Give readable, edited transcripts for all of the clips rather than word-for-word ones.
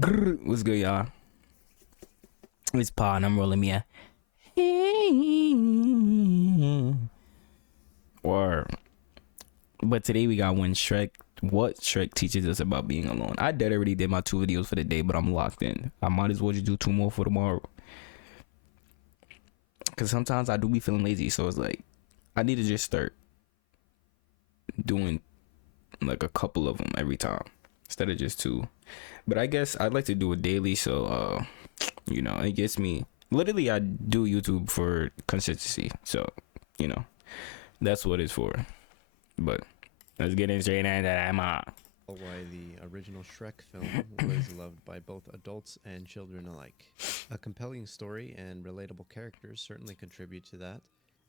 Grr, what's good, y'all? It's Pa, and I'm rolling me a. Or, but today we got one Shrek. What Shrek teaches us about being alone. I dead already did my 2 videos for the day, but I'm locked in. I might as well just do 2 more for tomorrow. Cause sometimes I do be feeling lazy, so it's like I need to just start doing like a couple of them every time instead of just 2. But I guess I'd like to do it daily, so you know, it gets me. Literally, I do YouTube for consistency, so you know, that's what it's for. But let's get in straight into that. Why the original Shrek film was loved by both adults and children alike. A compelling story and relatable characters certainly contribute to that,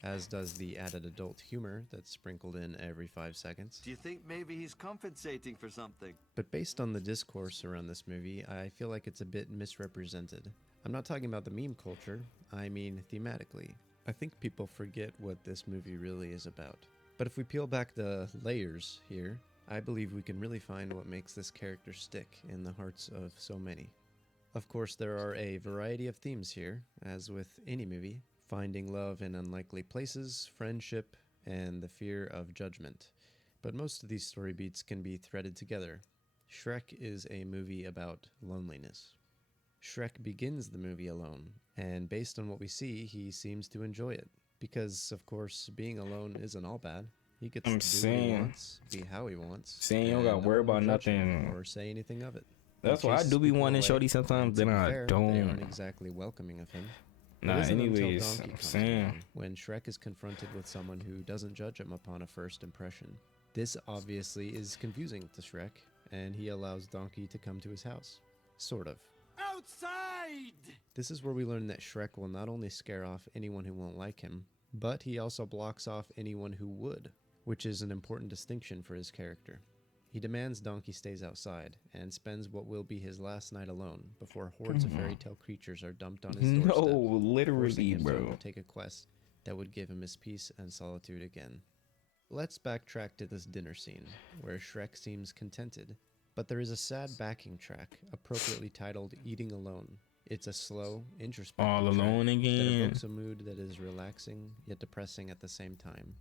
as does the added adult humor that's sprinkled in every 5 seconds. Do you think maybe he's compensating for something? But based on the discourse around this movie, I feel like it's a bit misrepresented. I'm not talking about the meme culture, I mean thematically. I think people forget what this movie really is about. But if we peel back the layers here, I believe we can really find what makes this character stick in the hearts of so many. Of course, there are a variety of themes here, as with any movie: finding love in unlikely places, friendship, and the fear of judgment. But most of these story beats can be threaded together. Shrek is a movie about loneliness. Shrek begins the movie alone, and based on what we see, he seems to enjoy it. Because, of course, being alone isn't all bad. He gets to do what he wants, be how he wants. Saying you don't gotta worry about nothing or say anything of it. That's why I do be wanting Shorty sometimes, then I They don't. aren't exactly welcoming of him. Nah, It isn't anyways, until Donkey comes saying. along, when Shrek is confronted with someone who doesn't judge him upon a first impression. This obviously is confusing to Shrek, and he allows Donkey to come to his house. Sort of. Outside! This is where we learn that Shrek will not only scare off anyone who won't like him, but he also blocks off anyone who would, which is an important distinction for his character. He demands Donkey stays outside and spends what will be his last night alone before hordes of fairy tale creatures are dumped on his doorstep. No, forcing literally, him to bro. undertake a quest that would give him his peace and solitude again. Let's backtrack to this dinner scene, where Shrek seems contented, but there is a sad backing track, appropriately titled Eating Alone. It's a slow, introspective All alone track that again. evokes a mood that is relaxing, yet depressing at the same time.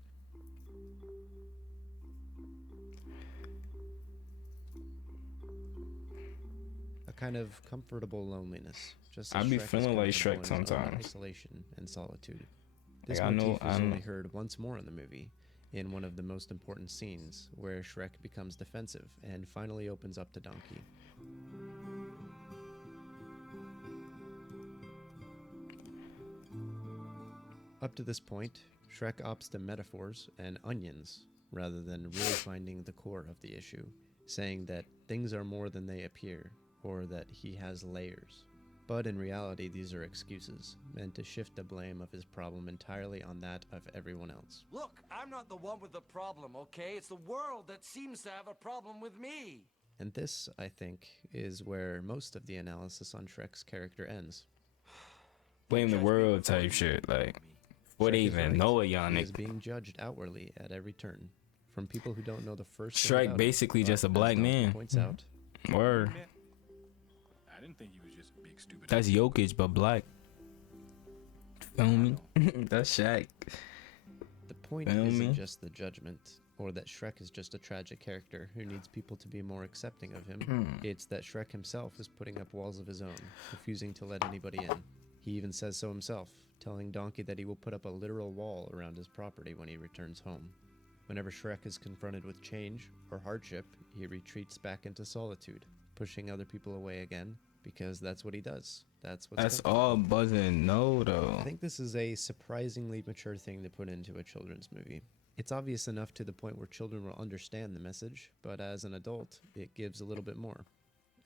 A kind of comfortable loneliness. Just as I be Shrek is feeling like comfortable Shrek in his own sometimes. isolation and solitude. This Like, I know- motif is I know- only heard once more in the movie, in one of the most important scenes, where Shrek becomes defensive and finally opens up to Donkey. Up to this point, Shrek opts to metaphors and onions rather than really finding the core of the issue, saying that things are more than they appear, or that he has layers. But in reality, these are excuses, meant to shift the blame of his problem entirely on that of everyone else. Look, I'm not the one with the problem, okay? It's the world that seems to have a problem with me. And this, I think, is where most of the analysis on Shrek's character ends. Blame the world type shit. Like, what they Shrek is even right. know a young He is nigga. being judged outwardly at every turn, from people who don't know the first thing Shrek about him, basically but just a as black Donkey man. points out, Word. I didn't think he was just a big stupid. That's Jokic, but black. Feel me? That's Shaq. the point Feel isn't me? just the judgment, or that Shrek is just a tragic character who needs people to be more accepting of him. It's that Shrek himself is putting up walls of his own, refusing to let anybody in. He even says so himself, telling Donkey that he will put up a literal wall around his property when he returns home. Whenever Shrek is confronted with change or hardship, he retreats back into solitude, pushing other people away again, because that's what he does. That's That's comfortable. all buzzing. No, though. I think this is a surprisingly mature thing to put into a children's movie. It's obvious enough to the point where children will understand the message, but as an adult, it gives a little bit more.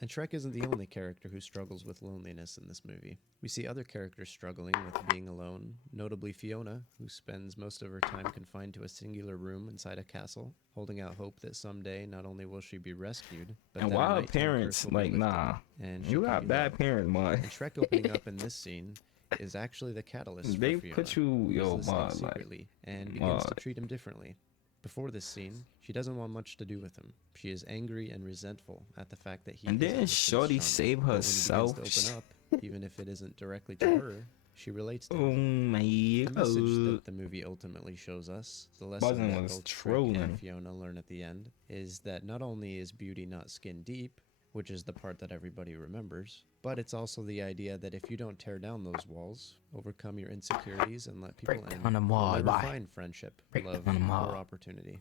And Shrek isn't the only character who struggles with loneliness in this movie. We see other characters struggling with being alone, notably Fiona, who spends most of her time confined to a singular room inside a castle, holding out hope that someday not only will she be rescued, but And that her why her nighttime parents, curse will be like, lifted, nah. and she You can got be bad loved. parents, man. And Shrek opening up in this scene is actually the catalyst They for Fiona, put you, who's yo, listening man, like, secretly and begins to like- treat him differently. Before this scene, she doesn't want much to do with him. She is angry and resentful at the fact that he And isn't then with Prince Shorty Charming. save But when he herself. begins to open up, even if it isn't directly to her, she relates to Oh him. my The message god. that the movie ultimately shows us, the lesson Buzzin' that was both Shrek trolling. and Fiona learn at the end, is that not only is beauty not skin deep, which is the part that everybody remembers, but it's also the idea that if you don't tear down those walls, overcome your insecurities, and let people Break in, down the you'll wall, never bye. find friendship, Break love, down the wall. or opportunity.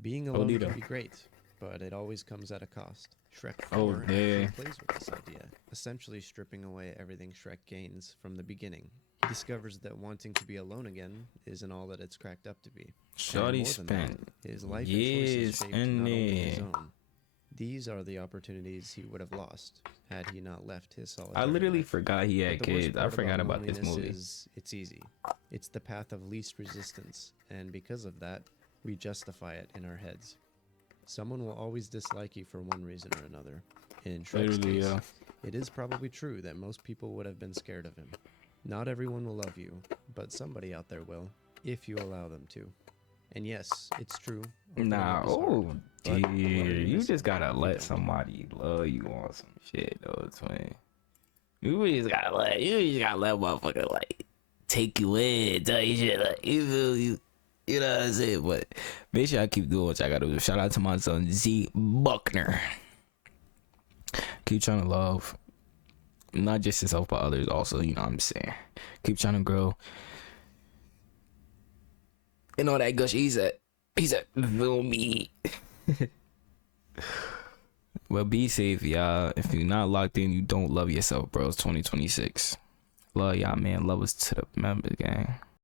Being alone Odito. can be great, but it always comes at a cost. Shrek 4 Oh, actually yeah. plays with this idea, essentially stripping away everything Shrek gains from the beginning. He discovers that wanting to be alone again isn't all that it's cracked up to be. And Shorty more than that, spent his life and years choices shaped in not only his there. own. These are the opportunities he would have lost had he not left his solitary I literally life. forgot he had But the worst kids. I part forgot about this loneliness movie. is it's easy. It's the path of least resistance, and because of that, we justify it in our heads. Someone will always dislike you for one reason or another. In Shrek's Literally, case, yeah. it is probably true that most people would have been scared of him. Not everyone will love you, but somebody out there will, if you allow them to. And yes, it's true. opening Nah, up is hard, oh, but what are dude, you you missing just gotta if you let don't? somebody love you on some shit, though, twin. You just gotta let motherfucker like take you in, tell you shit, like you feel you know what I'm saying. But make sure I keep doing what I gotta do. Shout out to my son Z Buckner. Keep trying to love, not just yourself but others also. You know what I'm saying. Keep trying to grow. And all that gush. He said, feel me. Well, be safe, y'all. If you're not locked in, you don't love yourself, bro. It's 2026. Love y'all, man. Love us to the members, gang.